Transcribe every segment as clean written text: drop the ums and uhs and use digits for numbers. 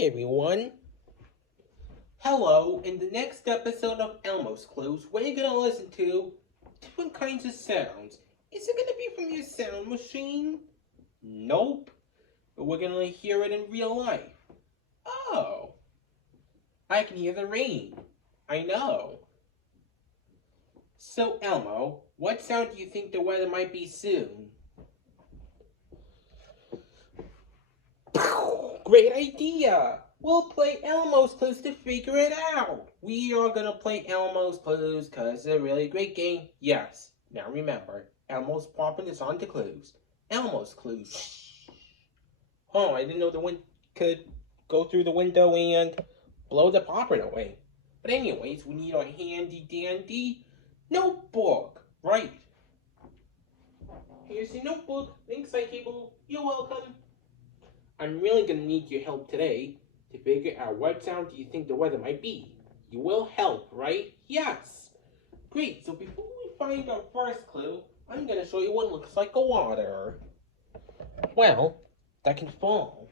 Hey everyone! Hello, in the next episode of Elmo's Clues, we're gonna listen to different kinds of sounds. Is it gonna be from your sound machine? Nope. But we're gonna hear it in real life. Oh, I can hear the rain. I know. So Elmo, what sound do you think the weather might be soon? Great idea! We'll play Elmo's Clues to figure it out. We are gonna play Elmo's Clues because it's a really great game. Yes. Now remember, Elmo's popping is on to clues. Elmo's Clues. Oh, I didn't know the wind could go through the window and blow the popper away. But anyways, we need our handy dandy notebook. Right. Here's your notebook. Thanks, side table. You're welcome. I'm really gonna need your help today to figure out what sound do you think the weather might be. You will help, right? Yes! Great, so before we find our first clue, I'm gonna show you what looks like a water. Well, that can fall.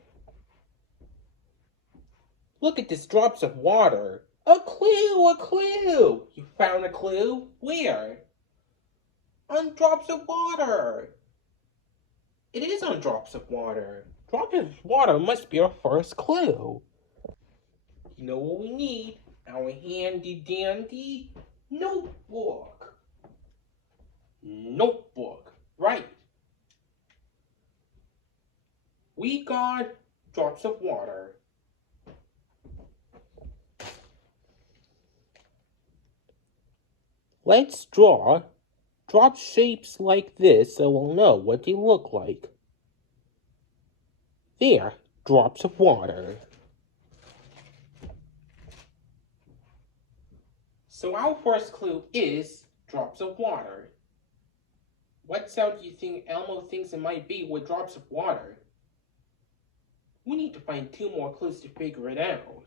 Look at this drops of water. A clue, a clue! You found a clue? Where? On drops of water. It is on drops of water. Drops of water must be our first clue. You know what we need? Our handy dandy notebook. Notebook, right. We got drops of water. Let's draw drop shapes like this so we'll know what they look like. There, drops of water. So our first clue is drops of water. What sound do you think Elmo thinks it might be with drops of water? We need to find two more clues to figure it out.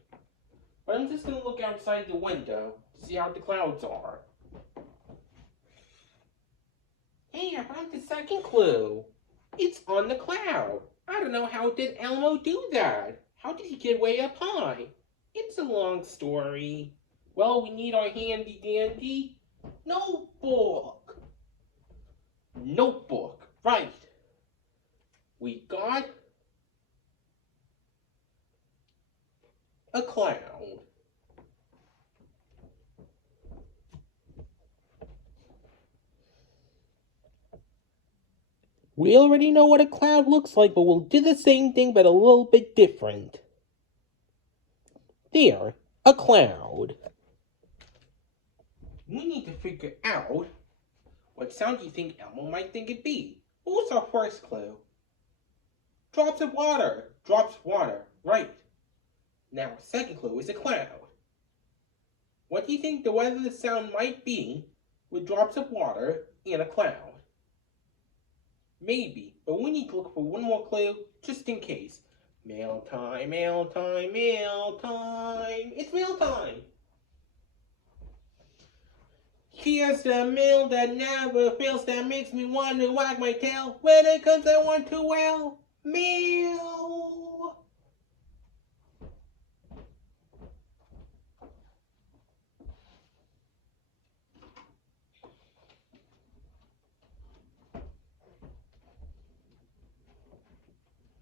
But I'm just going to look outside the window to see how the clouds are. Hey, I found the second clue. It's on the cloud. I don't know how did Elmo do that. How did he get way up high? It's a long story. Well, we need our handy dandy notebook. Notebook, right. We got a cloud. We already know what a cloud looks like, but we'll do the same thing but a little bit different. There, a cloud. We need to figure out what sound do you think Elmo might think it'd be. What was our first clue? Drops of water. Drops of water, right. Now, second clue is a cloud. What do you think the weather the sound might be with drops of water and a cloud? Maybe, but we need to look for one more clue just in case. Mail time, mail time, mail time. It's mail time. Here's the mail that never fails, that makes me want to wag my tail. When it comes, I want to wail. Mail.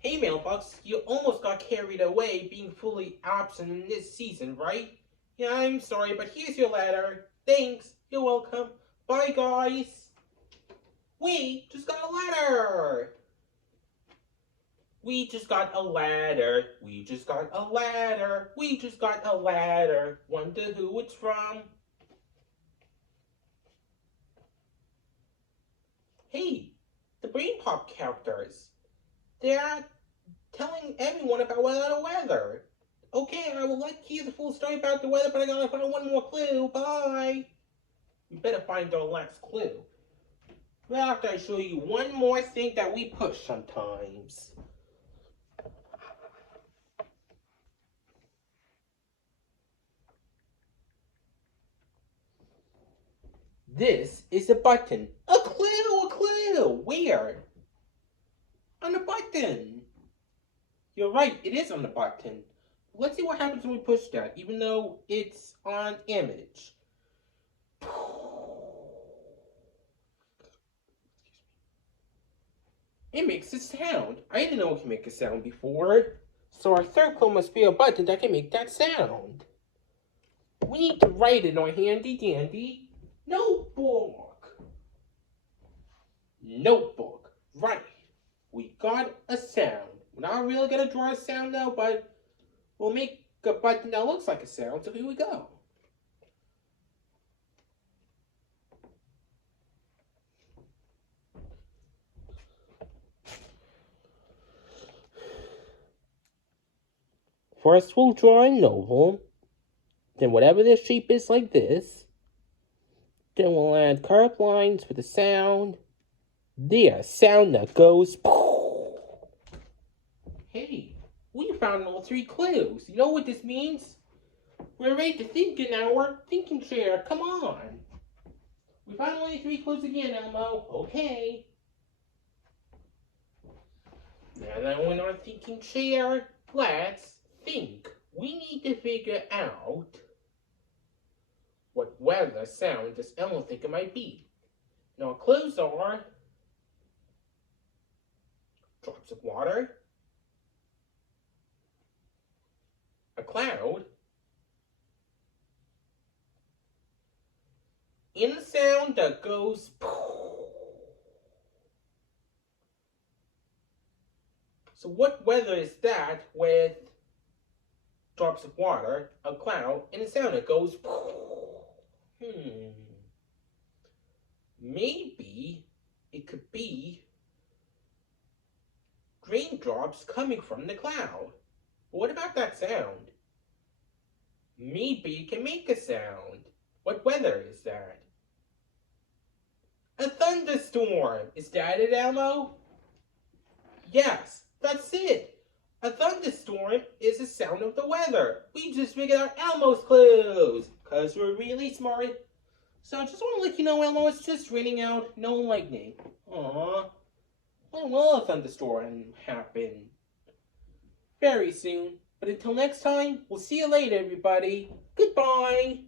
Hey Mailbox, you almost got carried away being fully absent in this season, right? Yeah, I'm sorry, but here's your letter. Thanks, you're welcome. Bye guys. We just got a letter. We just got a letter. We just got a letter. We just got a letter. Wonder who it's from. Hey, the Brain Pop characters. They're telling everyone about the weather. Okay, I will let you hear the full story about the weather, but I gotta find one more clue. Bye. We better find our last clue. Well, after I show you one more thing that we push sometimes. This is a button. A clue, a clue. Where? On the button. You're right, it is on the button. Let's see what happens when we push that, even though it's on image. It makes a sound. I didn't know it could make a sound before. So our third clue must be a button that can make that sound. We need to write it on handy dandy notebook. Notebook. Right. We got a sound. We're not really going to draw a sound though, but we'll make a button that looks like a sound, so here we go. First we'll draw an oval, then whatever the shape is like this, then we'll add curved lines for the sound. The sound that goes. Hey, we found all three clues. You know what this means? We're ready to think in our thinking chair. Come on. We found only three clues again, Elmo. Okay. Now that we're in our thinking chair, let's think. We need to figure out what weather sound does Elmo think it might be. Now, our clues are drops of water, a cloud, and a sound that goes. So what weather is that with drops of water, a cloud, and a sound that goes. Maybe it could be raindrops coming from the cloud. But what about that sound? Maybe it can make a sound. What weather is that? A thunderstorm. Is that it, Elmo? Yes, that's it. A thunderstorm is the sound of the weather. We just figured out Elmo's clues. Because we're really smart. So I just want to let you know, Elmo, it's just raining out, no lightning. Aww. When will a thunderstorm happen? Very soon. But until next time, we'll see you later, everybody. Goodbye.